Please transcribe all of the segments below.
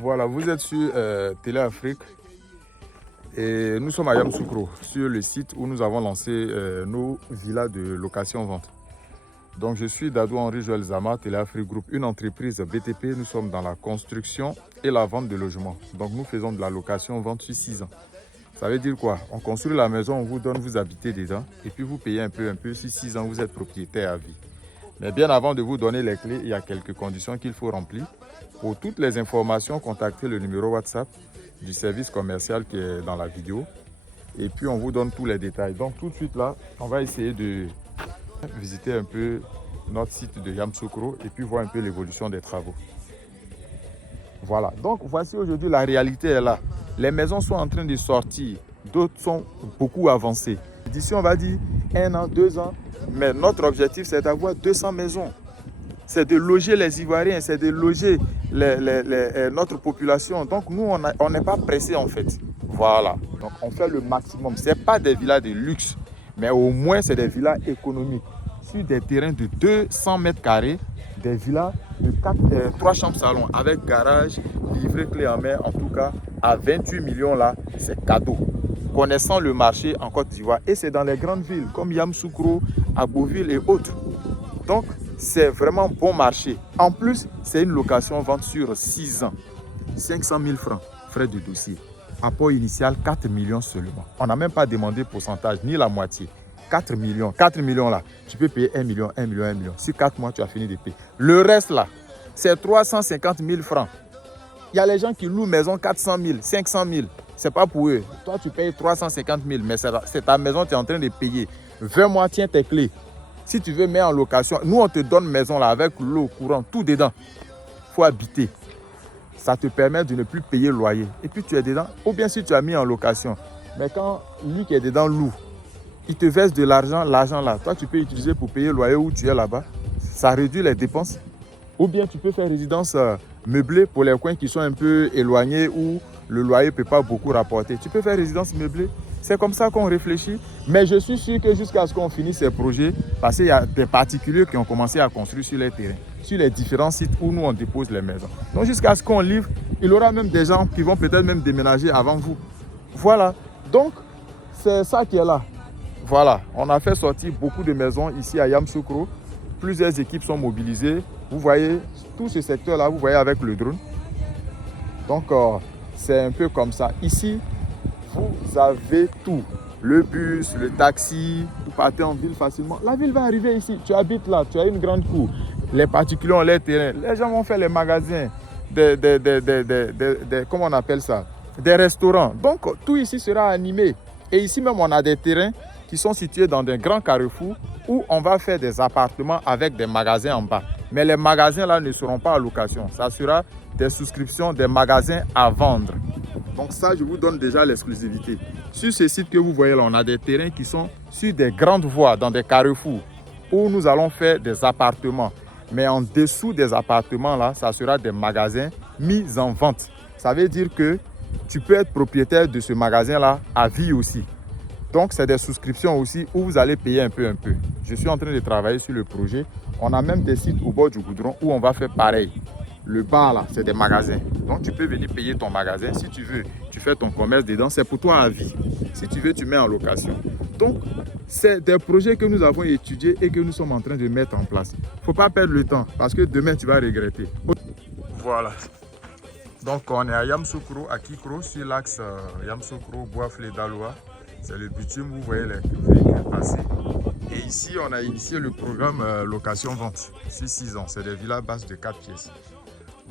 Voilà, vous êtes sur Télé Afrique et nous sommes à Yamoussoukro, sur le site où nous avons lancé nos villas de location-vente. Donc je suis Dadou Henri Joël Zama, Télé Afrique Group, une entreprise BTP. Nous sommes dans la construction et la vente de logements. Donc nous faisons de la location-vente sur 6 ans. Ça veut dire quoi? On construit la maison, on vous donne, vous habitez dedans et puis vous payez un peu. Sur 6 ans, vous êtes propriétaire à vie. Mais bien avant de vous donner les clés, il y a quelques conditions qu'il faut remplir. Pour toutes les informations, contactez le numéro WhatsApp du service commercial qui est dans la vidéo. Et puis on vous donne tous les détails. Donc tout de suite là, on va essayer de visiter un peu notre site de Yamoussoukro et puis voir un peu l'évolution des travaux. Voilà, donc voici aujourd'hui la réalité est là. Les maisons sont en train de sortir, d'autres sont beaucoup avancées. D'ici on va dire 1 an, 2 ans, mais notre objectif c'est d'avoir 200 maisons. C'est de loger les Ivoiriens, c'est de loger notre population. Donc nous, on n'est pas pressé en fait. Voilà, donc on fait le maximum. Ce n'est pas des villas de luxe, mais au moins c'est des villas économiques. Sur des terrains de 200 mètres carrés, des villas de 3 chambres salon avec garage, livré clé en main, en tout cas à 28 millions là, c'est cadeau. Connaissant le marché en Côte d'Ivoire, et c'est dans les grandes villes comme Yamoussoukro, Agboville et autres. Donc, c'est vraiment bon marché. En plus, c'est une location-vente sur 6 ans. 500 000 francs, frais de dossier. Apport initial, 4 millions seulement. On n'a même pas demandé pourcentage, ni la moitié. 4 millions. 4 millions là, tu peux payer 1 million, 1 million, 1 million. Sur 4 mois, tu as fini de payer. Le reste là, c'est 350 000 francs. Il y a les gens qui louent maison 400 000, 500 000. Ce n'est pas pour eux. Toi, tu payes 350 000, mais c'est ta maison, tu es en train de payer. 20 mois, tiens tes clés. Si tu veux mettre en location, nous on te donne maison là avec l'eau, courant, tout dedans. Il faut habiter. Ça te permet de ne plus payer le loyer. Et puis tu es dedans. Ou bien si tu as mis en location. Mais quand lui qui est dedans loue, il te verse de l'argent, l'argent là. Toi tu peux utiliser pour payer le loyer où tu es là-bas. Ça réduit les dépenses. Ou bien tu peux faire résidence meublée pour les coins qui sont un peu éloignés où le loyer ne peut pas beaucoup rapporter. Tu peux faire résidence meublée. C'est comme ça qu'on réfléchit. Mais je suis sûr que jusqu'à ce qu'on finisse ces projets, parce qu'il y a des particuliers qui ont commencé à construire sur les terrains, sur les différents sites où nous on dépose les maisons. Donc jusqu'à ce qu'on livre, il y aura même des gens qui vont peut-être même déménager avant vous. Voilà. Donc c'est ça qui est là. Voilà. On a fait sortir beaucoup de maisons ici à Yamoussoukro. Plusieurs équipes sont mobilisées. Vous voyez tout ce secteur-là, vous voyez avec le drone. Donc c'est un peu comme ça. Ici, vous avez tout. Le bus, le taxi, vous partez en ville facilement. La ville va arriver ici. Tu habites là, tu as une grande cour. Les particuliers ont les terrains. Les gens vont faire les magasins, comment on appelle ça? Des restaurants. Donc, tout ici sera animé. Et ici même, on a des terrains qui sont situés dans des grands carrefours où on va faire des appartements avec des magasins en bas. Mais les magasins là ne seront pas à location. Ça sera des souscriptions, des magasins à vendre. Donc ça, je vous donne déjà l'exclusivité. Sur ce site que vous voyez là, on a des terrains qui sont sur des grandes voies, dans des carrefours, où nous allons faire des appartements. Mais en dessous des appartements là, ça sera des magasins mis en vente. Ça veut dire que tu peux être propriétaire de ce magasin là à vie aussi. Donc c'est des souscriptions aussi où vous allez payer un peu. Je suis en train de travailler sur le projet. On a même des sites au bord du goudron où on va faire pareil. Le bar là, c'est des magasins. Donc tu peux venir payer ton magasin. Si tu veux, tu fais ton commerce dedans. C'est pour toi à vie. Si tu veux, tu mets en location. Donc, c'est des projets que nous avons étudiés et que nous sommes en train de mettre en place. Il ne faut pas perdre le temps parce que demain, tu vas regretter. Voilà. Donc, on est à Yamoussoukro, à Kikro, sur l'axe Yamoussoukro, Boaflé, Daloa. C'est le bitume, vous voyez les véhicules passer. Et ici, on a initié le programme location-vente sur 6 ans. C'est des villas basses de 4 pièces.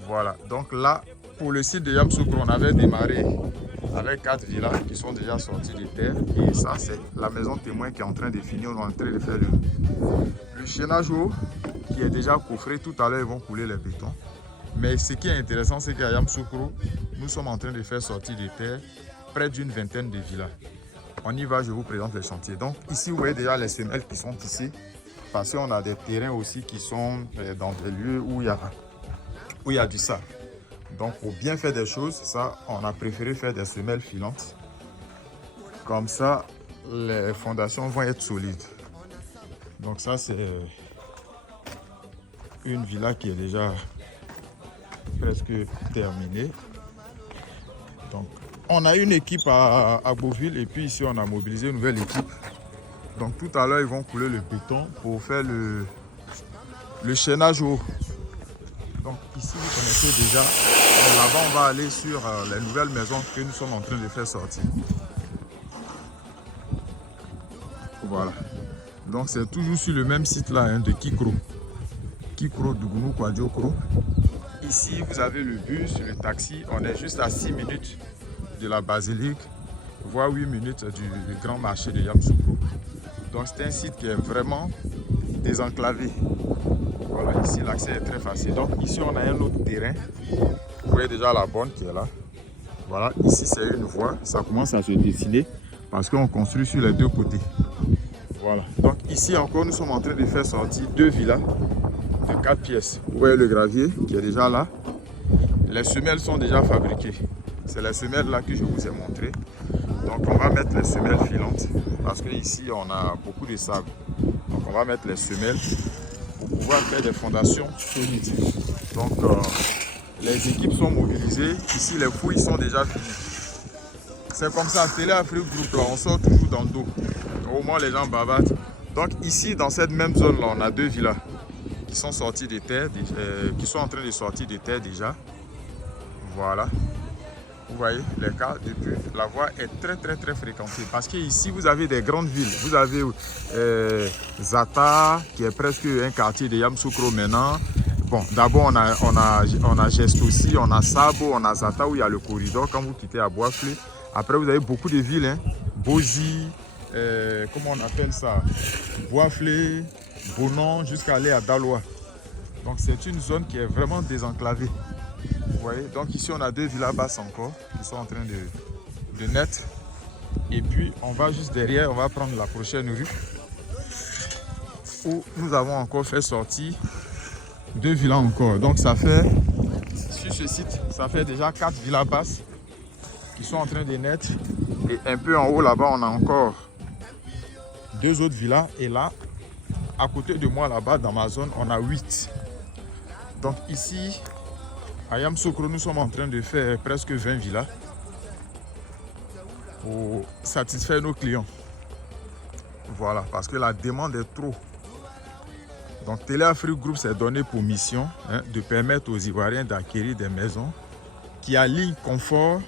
Voilà, donc là, pour le site de Yamoussoukro, on avait démarré avec 4 villas qui sont déjà sorties de terre. Et ça, c'est la maison témoin qui est en train de finir. On est en train de faire le chaînage haut qui est déjà coffré. Tout à l'heure, ils vont couler les bétons. Mais ce qui est intéressant, c'est qu'à Yamoussoukro, nous sommes en train de faire sortir de terre près d'une vingtaine de villas. On y va, je vous présente les chantiers. Donc ici, vous voyez déjà les semelles qui sont ici. Parce qu'on a des terrains aussi qui sont dans des lieux où il y a du sable. Donc pour bien faire des choses, ça, on a préféré faire des semelles filantes. Comme ça, les fondations vont être solides. Donc ça, c'est une villa qui est déjà presque terminé. Donc, on a une équipe à Beauville et puis ici on a mobilisé une nouvelle équipe. Donc tout à l'heure ils vont couler le béton pour faire le chaînage haut. Donc ici vous connaissez déjà. Là-bas on va aller sur les nouvelles maisons que nous sommes en train de faire sortir. Voilà. Donc c'est toujours sur le même site là de Kikro. Kikro Dougounou Kwadjokro. Ici vous avez le bus, le taxi. On est juste à 6 minutes de la basilique, voire 8 minutes du grand marché de Yamoussoukro. Donc c'est un site qui est vraiment désenclavé. Voilà, ici l'accès est très facile. Donc ici on a un autre terrain. Vous voyez déjà la borne qui est là. Voilà, ici c'est une voie. Ça commence à se dessiner parce qu'on construit sur les deux côtés. Voilà. Donc ici encore nous sommes en train de faire sortir 2 villas de 4 pièces. Vous voyez le gravier qui est déjà là. Les semelles sont déjà fabriquées. C'est les semelles là que je vous ai montré. Donc on va mettre les semelles filantes parce qu'ici on a beaucoup de sable. Donc on va mettre les semelles pour pouvoir faire des fondations solides. Donc les équipes sont mobilisées. Ici les fouilles sont déjà finies. C'est comme ça, Télé Afrique Group là, on sort toujours dans le dos. Au moins les gens bavardent. Donc ici dans cette même zone là, on a 2 villas qui sont sorties de terre, qui sont en train de sortir de terre déjà. Voilà. Vous voyez les cas depuis, la voie est très fréquentée parce que ici vous avez des grandes villes. Vous avez Zata qui est presque un quartier de Yamoussoukro maintenant. Bon, d'abord on a Gest aussi, on a Sabo, on a Zata où il y a le corridor quand vous quittez à Boisflé. Après vous avez beaucoup de villes, hein. Bozi, comment on appelle ça, Boisflé, Bonon jusqu'à aller à Daloa. Donc c'est une zone qui est vraiment désenclavée. Vous voyez, donc ici on a 2 villas basses encore qui sont en train de naître. Et puis on va juste derrière, on va prendre la prochaine rue où nous avons encore fait sortir 2 villas encore. Donc ça fait, sur ce site, ça fait déjà 4 villas basses qui sont en train de naître. Et un peu en haut là-bas, on a encore 2 autres villas. Et là, à côté de moi là-bas, dans ma zone, on a 8. Donc ici, à Yamoussoukro, nous sommes en train de faire presque 20 villas pour satisfaire nos clients. Voilà, parce que la demande est trop. Donc Télé Afrique Group s'est donné pour mission de permettre aux Ivoiriens d'acquérir des maisons qui allient confort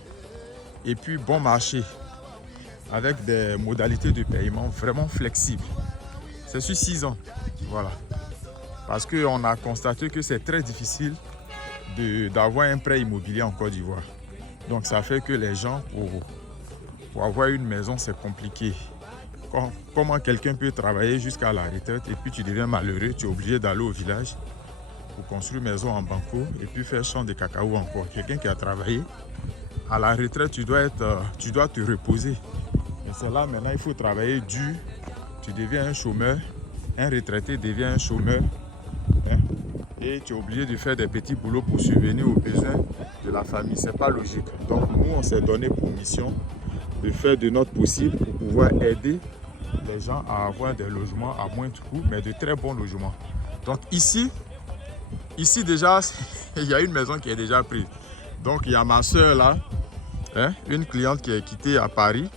et puis bon marché avec des modalités de paiement vraiment flexibles. C'est sur 6 ans. Voilà. Parce qu'on a constaté que c'est très difficile d'avoir un prêt immobilier en Côte d'Ivoire. Donc ça fait que les gens, pour avoir une maison, c'est compliqué. Comment quelqu'un peut travailler jusqu'à la retraite et puis tu deviens malheureux, tu es obligé d'aller au village pour construire une maison en banco et puis faire champ de cacao encore. Quelqu'un qui a travaillé, à la retraite, tu dois te reposer. Et c'est là maintenant, il faut travailler dur. Tu deviens un chômeur, un retraité devient un chômeur. Et tu es obligé de faire des petits boulots pour subvenir aux besoins de la famille. Ce n'est pas logique. Donc nous, on s'est donné pour mission de faire de notre possible pour pouvoir aider les gens à avoir des logements à moindre coût, mais de très bons logements. Donc ici déjà, il y a une maison qui est déjà prise. Donc il y a ma soeur là, une cliente qui est quittée à Paris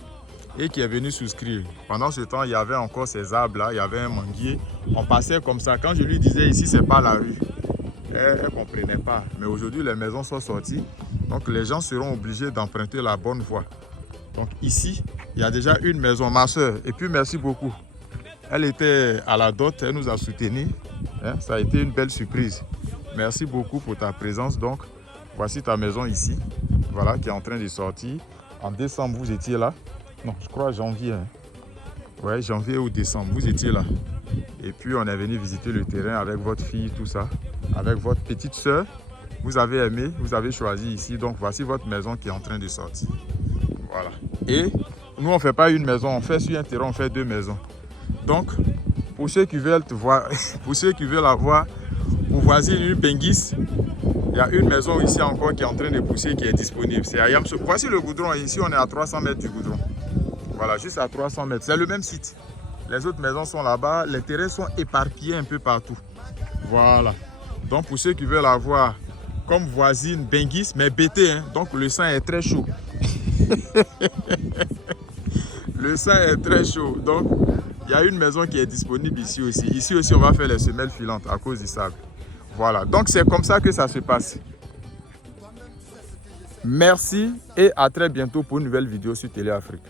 et qui est venue souscrire. Pendant ce temps, il y avait encore ces arbres là, il y avait un manguier. On passait comme ça. Quand je lui disais ici, c'est pas la rue, elle ne comprenait pas. Mais aujourd'hui, les maisons sont sorties. Donc les gens seront obligés d'emprunter la bonne voie. Donc ici, il y a déjà une maison, ma soeur. Et puis merci beaucoup. Elle était à la dot, elle nous a soutenus. Ça a été une belle surprise. Merci beaucoup pour ta présence. Donc voici ta maison ici. Voilà, qui est en train de sortir. En décembre, vous étiez là. Non, je crois janvier. Ouais, janvier ou décembre, vous étiez là. Et puis on est venu visiter le terrain avec votre fille, tout ça. Avec votre petite soeur. Vous avez aimé, vous avez choisi ici. Donc voici votre maison qui est en train de sortir. Voilà. Et nous, on ne fait pas une maison, on fait sur un terrain, on fait 2 maisons. Donc, pour ceux qui veulent te voir, pour ceux qui veulent avoir pour voisine une Penguis, il y a une maison ici encore qui est en train de pousser, qui est disponible. C'est à Yamoussoukro. Voici le goudron. Ici, on est à 300 mètres du goudron. Voilà, juste à 300 mètres. C'est le même site. Les autres maisons sont là-bas. Les terrains sont éparpillés un peu partout. Voilà. Donc, pour ceux qui veulent avoir comme voisine Benguis, mais BT, hein, donc le sang est très chaud. Le sang est très chaud, donc il y a une maison qui est disponible ici aussi. Ici aussi, on va faire les semelles filantes à cause du sable. Voilà, donc c'est comme ça que ça se passe. Merci et à très bientôt pour une nouvelle vidéo sur Télé Afrique.